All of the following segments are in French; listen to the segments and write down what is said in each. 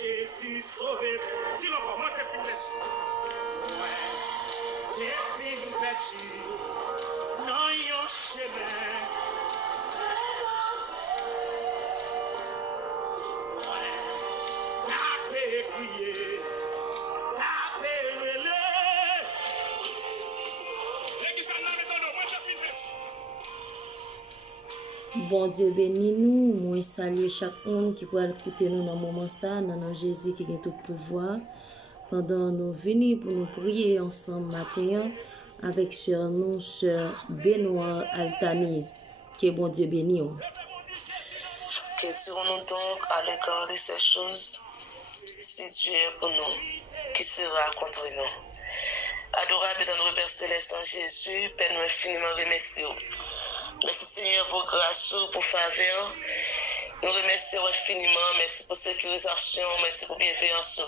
Jésus sauvé. Si l'on commence à faire des films battus, non, yon chemin. Tapez, crier, tapez, relais. Bon Dieu bénis nous, moi salue chaque monde qui va écouter nous dans le moment ça, dans le Jésus qui a tout pouvoir. Pendant nous venir pour nous prier ensemble matin avec sœur nous, sœur Benoît Altanise. Que bon Dieu bénisse. Que dirons-nous donc à l'égard de ces choses? Si Dieu est pour nous, qui sera contre nous? Adorable et tendre Père Céleste en Jésus, Père, nous infiniment remercions. Merci Seigneur pour grâce, pour faveur. Nous remercions infiniment. Merci pour sécurisation. Merci pour bienveillance.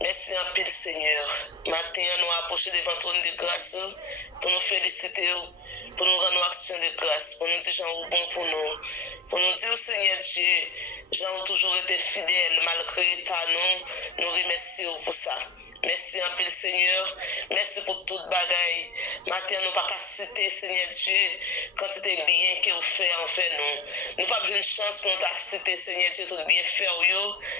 Merci en pile Seigneur. Matin, nous approchons devant le trône de grâce pour nous féliciter, pour nous rendre action de grâce, pour nous dire Jean bon pour nous. Pour nous dire Seigneur Dieu, Jean a toujours été fidèle malgré l'état nous remercions pour ça. Merci un peu Seigneur, merci pour toute bagaille. Maintenant, nous pas qu'à citer Seigneur Dieu, quand c'était bien que vous faites envers nous. Nous pas besoin de chance pour nous citer Seigneur Dieu, tout bien faire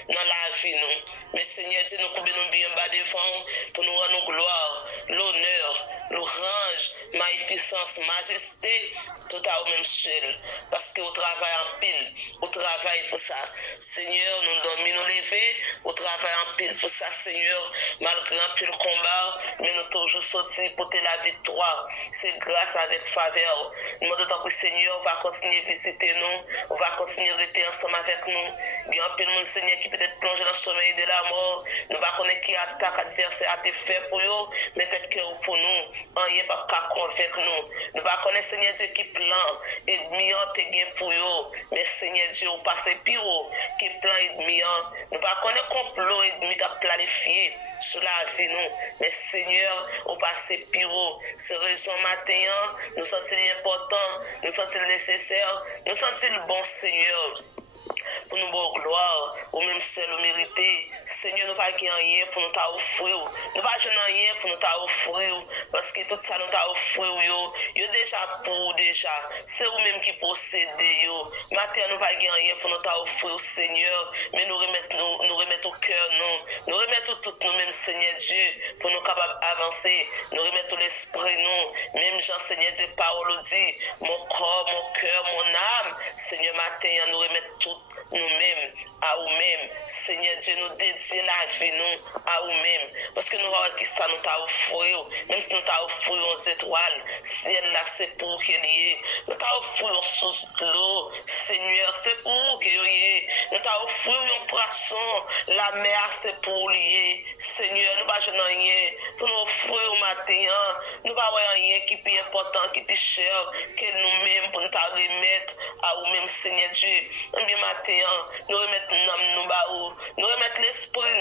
dans la vie nous. Mais Seigneur Dieu, nous pouvons nous bien bas devant pour nous rendre gloire, l'honneur, l'orange, magnificence, majesté, tout à vous même seul. Parce que vous travaillez en pile, vous travaillez pour ça. Seigneur, nous dormons, nous lever, vous travaillez en pile pour ça, Seigneur. Malgré un pile combat, mais nous toujours sortis pour la victoire. C'est grâce avec faveur. Nous demandons que le Seigneur va continuer à visiter nous, on va continuer à rester ensemble avec nous. Il y a un peu de monde, Seigneur, qui peut être plongé dans le sommeil de la mort. Nous va connaître qui attaque adversaire a été fait pour eux, mais peut-être que pour nous, rien pas qu'à convaincre nous. Nous va connaître Seigneur Dieu qui plan ennemi en te gain pour eux, mais Seigneur Dieu, on passe pire qui plan ennemi. Nous va connaître complot ennemi qui a planifié sur la vie nous, mais Seigneur, on passe pire. C'est raison matin, nous sentons important, nous sentons nécessaire, nous sentons le bon Seigneur. Pour nous bonne gloire, ou même seul au mérité. Seigneur, nous pas rien pour nous t'offrir. Nous pas rien pour nous t'offrir. Parce que tout ça nous t'offrir, yo déjà pour déjà. C'est vous-même qui possédez, yo. Matin, nous pas rien pour nous t'offrir, Seigneur. Mais nous remettons au cœur, nous remettons tout nous-mêmes, Seigneur Dieu, pour nous capables d'avancer. Nous remettons l'esprit, nous. Même Jean, Seigneur Dieu, parole dit, mon corps, mon cœur, mon âme. Seigneur, matin, nous remettons tout nous-mêmes, à nous-mêmes. Seigneur Dieu, nous dédions la vie nous, à nous-mêmes. Parce que nous voyons que ça nous t'a offert. Même si nous t'a offert aux étoiles, ciel là, c'est pour qu'il y ait. Nous t'a offert sous l'eau. Seigneur, c'est pour qu'il y ait. Nous t'a offert un poisson. La mer, c'est pour lier. Seigneur, nous ne voyons rien. Pour nous offrir au matin, nous ne voyons rien qui est plus important, qui est plus cher que nous-mêmes pour nous remettre à nous-mêmes, Seigneur Dieu. Bien matin, nous remettons nous remettons l'esprit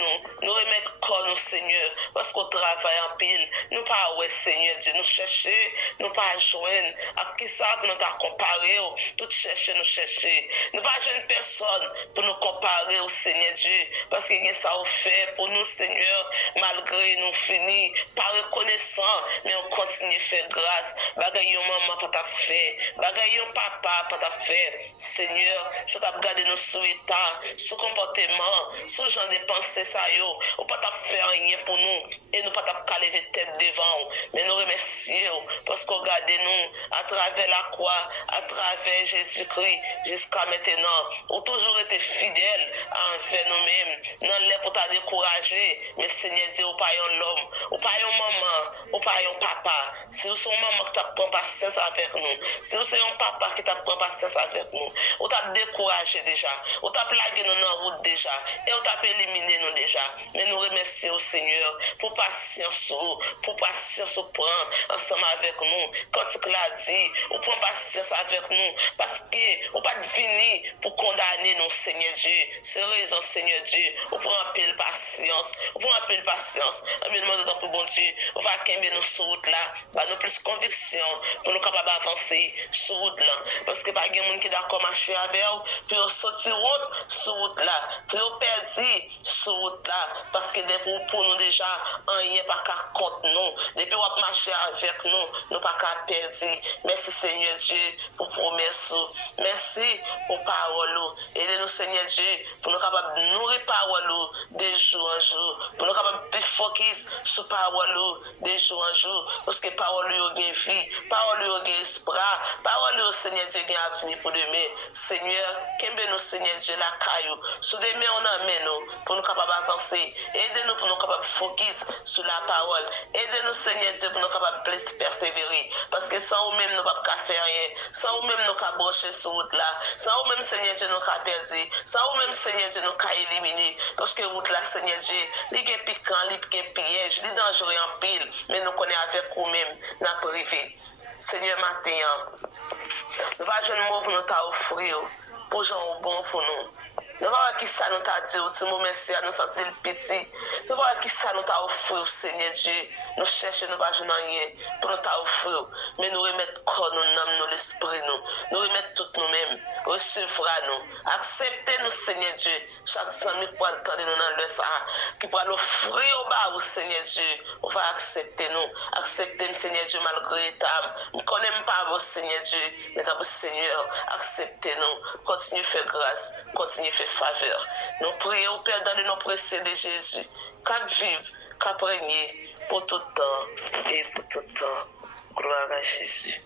nous remettons corps nous Seigneur parce qu'on travaille en pile nous pas ouais Seigneur Dieu nous chercher nous pas joindre à qui ça pour nous comparer tout chercher nous pas joindre personne pour nous comparer au Seigneur Dieu parce que ça au fait pour nous Seigneur malgré nous fini par reconnaissant mais on continue à faire grâce bagay yon maman pas ta fait bagay yon papa pas ta fait Seigneur ça t'a regardé nos souhaits ce comportement ce genre de pensée ça yo ou pas t'a fait rien pour nous et nous pas t'a lever tête devant mais nous remercions parce qu'on regarde nous à travers la croix à travers Jésus-Christ jusqu'à maintenant ou toujours été fidèle envers nous-mêmes non les pour t'a décourager mais Seigneur Dieu ou pas un l'homme ou pas un maman ou pas un papa si vous son maman qui t'a prend patience avec nous si vous c'est un papa qui t'a prend patience avec nous ou t'a découragé déjà ou t'a plagué nous dans route déjà et ou t'a éliminé nous déjà mais nous remercions au Seigneur pour patience au prendre ensemble avec nous quand il a dit ou prend patience avec nous parce que ou pas venir pour condamner nous, Seigneur Dieu. C'est raison, Seigneur Dieu. On prend un peu de patience. On prend un peu de patience. On me demande pour bon Dieu. On va camber nous sur route là. Bah, nous plus conviction pour nous capables d'avancer sur route là. Parce que pas de monde qui d'accord marcher avec vous. Puis on sortir route sur route là. Puis on perdu sur route là. Parce que pour nous déjà, rien pas qu'à contre nous. Depuis on marcher avec nous, nous pas qu'à perdre. Merci Seigneur Dieu pour promesse. Merci pour parole. Aidez-nous Seigneur Dieu pour nous capables de nourrir parole de jour en jour. Pour nous capables de focus sur parole de jour en jour. Parce que parole yo gen vie, parole yo gen espoir, parole yo Seigneur Dieu gen avenir pour demain. Seigneur, kembe nous Seigneur Dieu la caillou. Sous demain on amène nous pour nous capables d'avancer. Aidez-nous pour nous capables de focus sur la parole. Aidez-nous Seigneur Dieu pour nous capables de persévérer. Parce que sans vous même nous pas faire rien. Sans vous même nous pas brocher sur route là. Sans vous même Seigneur Dieu nous pas perdre. Sans vous même Seigneur Dieu nous pas éliminer. Parce que route là Seigneur Dieu, il est piquant, il est piège, il est dangereux en pile. Mais nous connaissons avec vous-même dans privé. Seigneur matin, nous va jouer un mot pour nous t'offrir. Pour gens bon pour nous. Nous va voir qui ça nous t'a dit, petit moment merci à nous sentir petit. Nous va voir qui ça nous t'a offert, Seigneur Dieu. Nous cherchons, nous va jouer rien pour nous t'a offert. Mais nous remettre corps, nous âme, nous l'esprit, nous remettre tout nous-mêmes. Recevoir nous. Acceptez-nous, Seigneur Dieu. Chaque ami qui pourra attendre nous dans le sang, qui pourra l'offrir au bas, Seigneur Dieu. On va accepter nous. Acceptez-nous, Seigneur Dieu, malgré ta. Nous ne connaissons pas vos Seigneur Dieu, mais d'abord, Seigneur, acceptez-nous. Continuez à faire grâce, continuez à faire faveur. Nous prions au Père dans le nom précieux de Jésus, qu'à vivre, qu'à régner pour tout temps et pour tout temps. Gloire à Jésus.